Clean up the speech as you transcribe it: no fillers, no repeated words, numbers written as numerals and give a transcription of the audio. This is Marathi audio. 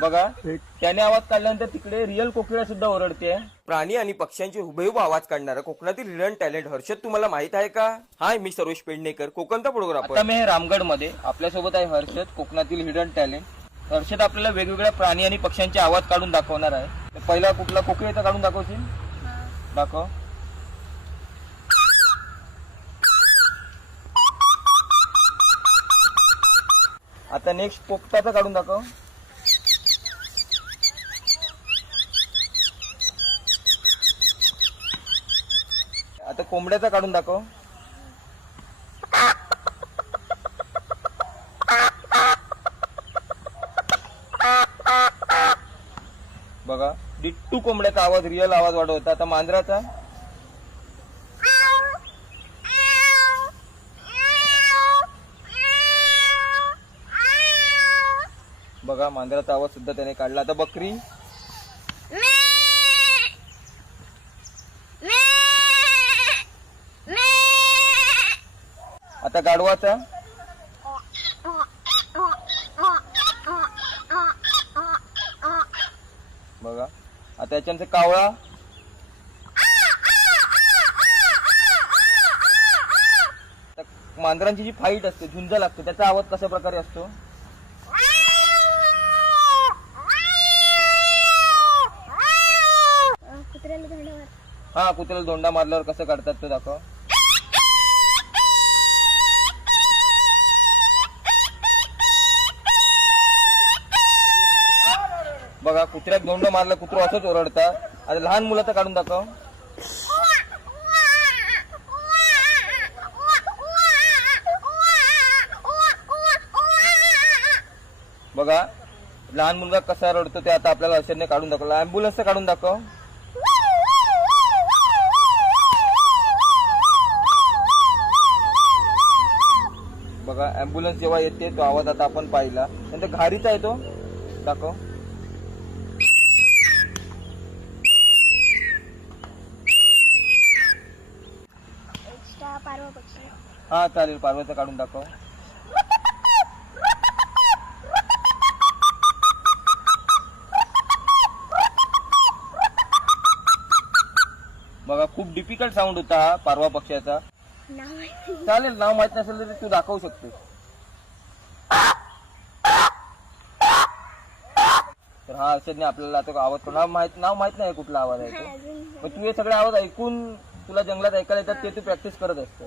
बघा त्याने आवाज काढल्यानंतर तिकडे रिअल कोकिळा सुद्धा ओरडते. प्राणी आणि पक्ष्यांचे हुबेहूब आवाज काढणारा कोकणातील हिडन टॅलेंट हर्षद तुम्हाला माहित आहे का? हाय, मी सरोज पेडणेकर, कोकणचा फोटोग्राफर. आता मी हे रामगड मध्ये आपल्यासोबत आहे हर्षद, कोकणातील हिडन टॅलेंट. हर्षद आपल्याला वेगवेगळ्या प्राणी आणि पक्ष्यांचे आवाज काढून दाखवणार आहे. पहिला कुठला कोकिळेचा काढून दाखवशील? दाखव. आता नेक्स्ट पोपटाचा काढून दाखव. आता कोंबड्याचा काढून दाखव. बघा डिट्टू कोंबड्याचा आवाज, रिअल आवाज वाढवता. आता मांजराचा. बघा मांजराचा आवाज सुद्धा त्याने काढला. आता बकरी. आता गाढवाचा. बघा आता याच्यानंतर कावळा. मांजरांची जी फाईट असते, झुंज लागते, त्याचा आवाज कशा प्रकारे असतो? हा, कुत्र्याला धोंडा मारल्यावर कसं काढतात ते दाखव. बघा कुत्र्यात धोंड मारलं, कुत्र असंच ओरडतात. आता लहान मुलाचं काढून दाखव. बघा लहान मुलगा कसा रडतो ते आता आपल्याला हर्षदने काढून दाखवलं. अँब्युलन्सचं काढून दाखव. बघा अँब्युलन्स जेव्हा येते तो आवाज आता आपण पाहिला. नंतर घारीचा येतो, दाखव. हा चालेल, पारवाचा काढून दाखव. बघा खूप डिफिकल्ट साऊंड होता हा पारवा पक्ष्याचा. चालेल, नाव माहित नसेल तरी तू दाखवू शकतो. तर हा हर्षदने आपल्याला आता आवाज नाव माहित नाही कुठला आवाज आहे तो. पण तू हे सगळे आवाज ऐकून तुला जंगलात ऐकायला येतात ते तू प्रॅक्टिस करत असतो.